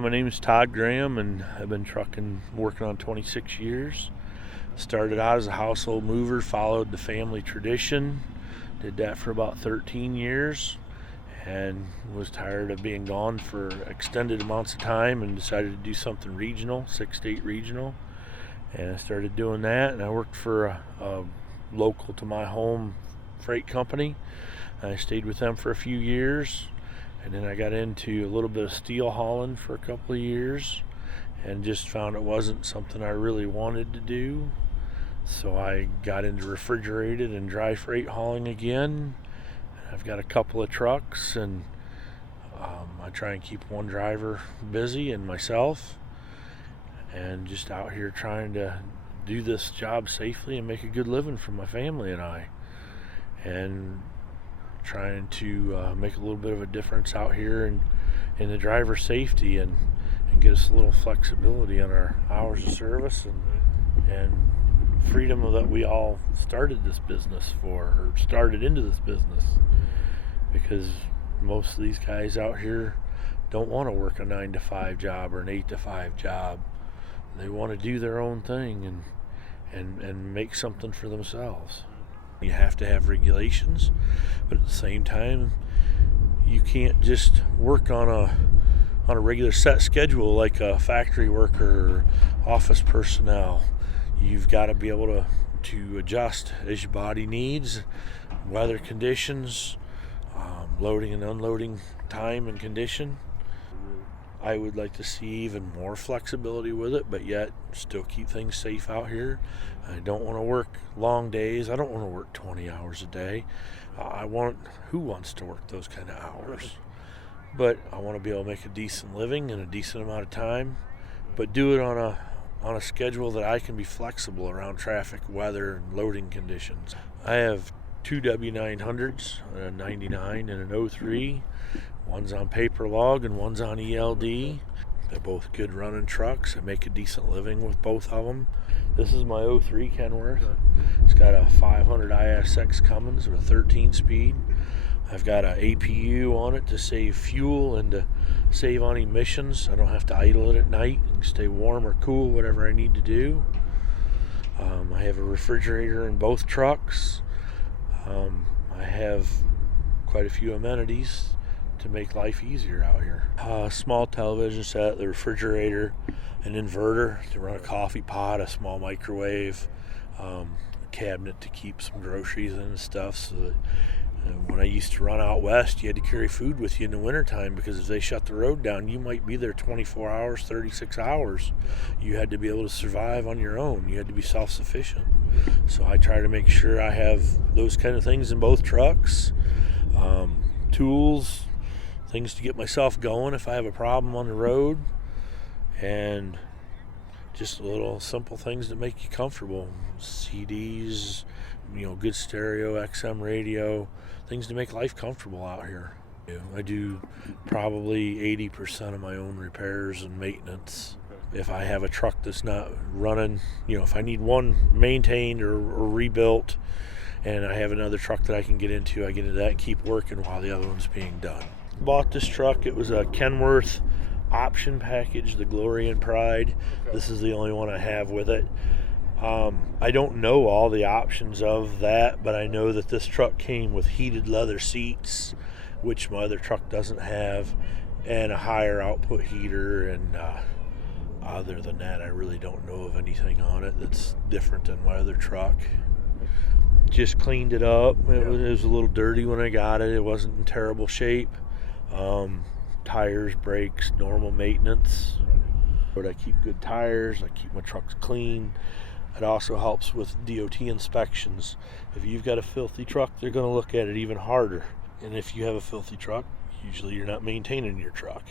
My name is Todd Graham, and I've been trucking, working on 26 years. Started out as a household mover, followed the family tradition, did that for about 13 years, and was tired of being gone for extended amounts of time and decided to do something regional, 6-state regional. And I started doing that, and I worked for a local to my home freight company. I stayed with them for a few years, and then I got into a little bit of steel hauling for a couple of years and just found it wasn't something I really wanted to do. So I got into refrigerated and dry freight hauling again. I've got a couple of trucks, and I try and keep one driver busy and myself, and just out here trying to do this job safely and make a good living for my family and I, and trying to make a little bit of a difference out here in the driver safety and get us a little flexibility on our hours of service and freedom that we all started this business for, or started into this business, because most of these guys out here don't want to work a 9-to-5 job or an 8-to-5 job. They want to do their own thing and make something for themselves. You have to have regulations, but at the same time, you can't just work on a regular set schedule like a factory worker or office personnel. You've got to be able to adjust as your body needs, weather conditions, loading and unloading time and condition. I would like to see even more flexibility with it, but yet still keep things safe out here. I don't want to work long days. I don't want to work 20 hours a day. Who wants to work those kind of hours? But I want to be able to make a decent living in a decent amount of time, but do it on a schedule that I can be flexible around traffic, weather, and loading conditions. I have 2 W900s, a 99 and an 03. One's on paper log and one's on ELD. They're both good running trucks. I make a decent living with both of them. This is my 03 Kenworth. It's got a 500 ISX Cummins with a 13-speed. I've got an APU on it to save fuel and to save on emissions. I don't have to idle it at night and stay warm or cool, whatever I need to do. I have a refrigerator in both trucks. I have quite a few amenities to make life easier out here. A small television set, the refrigerator, an inverter to run a coffee pot, a small microwave, a cabinet to keep some groceries and stuff, so that when I used to run out west, you had to carry food with you in the wintertime, because if they shut the road down, you might be there 24 hours, 36 hours. You had to be able to survive on your own. You had to be self-sufficient. So I try to make sure I have those kind of things in both trucks. Tools, things to get myself going if I have a problem on the road, and just little simple things that make you comfortable. CDs, good stereo, XM radio, things to make life comfortable out here. I do probably 80% of my own repairs and maintenance. If I have a truck that's not running, if I need one maintained or rebuilt, and I have another truck that I can get into, I get into that and keep working while the other one's being done. Bought this truck. It was a Kenworth option package, the Glory and Pride. This is the only one I have with it. I don't know all the options of that, but I know that this truck came with heated leather seats, which my other truck doesn't have, and a higher output heater, and other than that, I really don't know of anything on it that's different than my other truck. Just cleaned it up. It was a little dirty when I got it. It wasn't in terrible shape. Tires, brakes, normal maintenance. But I keep good tires. I keep my trucks clean. It also helps with DOT inspections. If you've got a filthy truck, they're going to look at it even harder. And if you have a filthy truck, usually you're not maintaining your truck.